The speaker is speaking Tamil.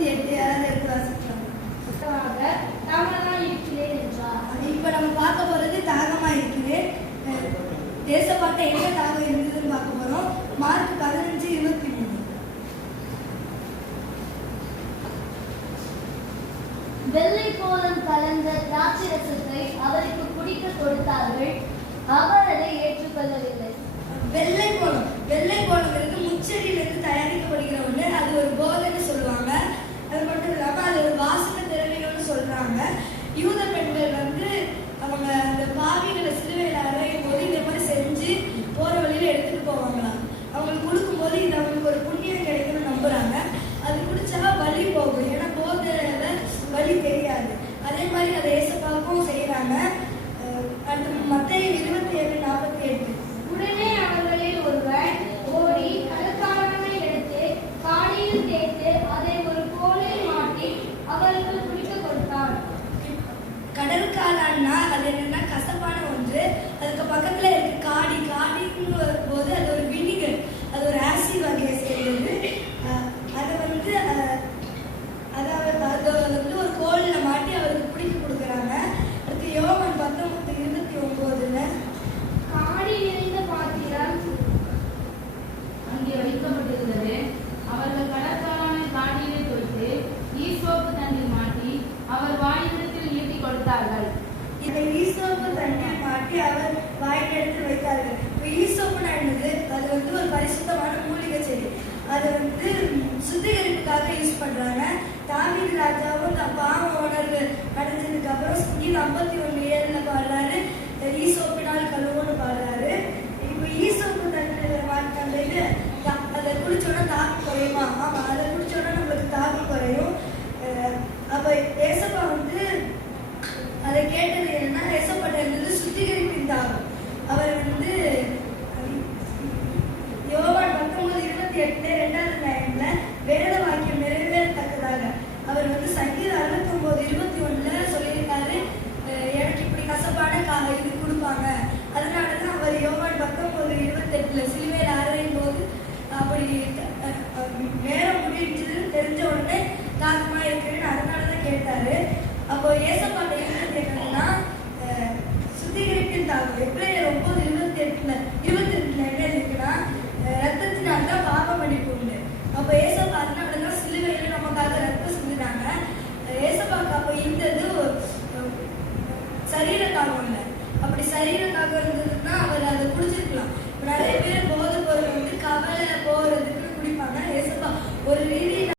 28 யாராவது எடுத்து வாசிக்கலாம். இப்ப நம்ம பார்க்க போறது தாகமா இருக்கிறேன். தேசப்பாட்டை என்ன தாகம் இருந்ததுன்னு பார்க்க போறோம். மார்க் 15:23. வெள்ளை கோலம் கலந்த திராட்சை ரசத்தை அவருக்கு குடிக்க கொடுத்தார்கள். அவர் அதை ஏற்றுக்கொள்ளவில்லை. வெள்ளை கோலங்கிறது முச்செடியிலிருந்து தயாரிக்கப்படுகிற ஒண்ணு. அது ஒரு போதைன்னு சொல்லுவாங்க. அது மட்டும் இல்லாம அது ஒரு வாசனை திரவியம்னு சொல்றாங்க. யூத பெண்கள் அவங்க அந்த பாவிகளை சிலுவையில் அறையும் போது இந்த மாதிரி செஞ்சு போற வழியில எடுத்துட்டு போவாங்களாம். அவங்களுக்கு கொடுக்கும் போது இது அவங்களுக்கு ஒரு புண்ணியம் கிடைக்கும்னு நம்புறாங்க. அது குடிச்சா வலி போகும். ஏன்னா போதையில வலி தெரியாது. அதே மாதிரி அதை ஏசப்பாவுக்கும் செய்யறாங்க. மத்தேயு 27:48. உடனே அவர்களில் ஒருவர் ஓடி கடற்காலனை எடுத்து காடியில் தேய்த்து அதை ஒரு கோலில் மாட்டி அவருக்கு குடிக்க கொடுத்தார். கடற்காலன்னா அது என்னன்னா கசப்பான ஒன்று. அதுக்கு பக்கத்துல இருக்கு காடின்னு வரும்போது அது ஒரு வினிகர், அது ஒரு ஆசிட் வகையை சேர்ந்தது. அதை ஒரு கோல்ல மாட்டி அவருக்கு குடிக்க கொடுக்குறாங்க. அதுக்கு யோவான் 19:29 காடி நிறைந்த பாத்திரம் அங்கே வைக்கப்பட்டிருந்தது. அவர்கள் கடற்காலனை காடியிலே தோய்த்து ஈசோப்பு தண்ணீர் மாட்டி அவர் வாயிலிடத்தில் நீட்டி கொடுத்தார்கள். இதை ஈசோப்பு தண்ணீர் மாட்டி அவர் வாயிலிடத்தில் வைத்தார்கள். ஈசோப்புனா என்னது? அது ஒரு பரிசுத்தமான மூலிகை செடி. அதை சுத்திகரிப்புக்காக யூஸ் பண்றாங்க. தாவீது ராஜாவும் பாவ உணர்வு அடைஞ்சதுக்கு அப்புறம் 51:7 பாடுறாரு, ஈசோப்பினால் கழுவுன்னு பாடுறாரு. இப்போ ஈசோப்பு தண்ணீர் மாட்டாங்க. அதை குடிச்சோன்னா தாகம் குறையுமா? ஆமா, அதை குடிச்சோன்னா நம்மளுக்கு தாகம் குறையும். அப்ப ஏசப்பா அதை கேட்டது என்னன்னா, ஏசப்பட்ட இருந்தது சுத்திகரிப்பின் தாகம். அவர் யோவான் 19:28 2வது லைன்ல வேத வாக்கியம் நிறைவேறத்தக்கதாக அவர் சங்கீதம் 69:21 சொல்லியிருக்காரு, எனக்கு இப்படி கசப்பான இது கொடுப்பாங்க. அதனாலதான் அவர் யோவான் 19:28 சிலுவையில் அறையும் போது அப்படி நேரம் முடிஞ்சதுன்னு தெரிஞ்ச உடனே தாகமா இருக்குன்னு அதனாலதான் கேட்டாரு. அப்போ ஏசப்பாட்ட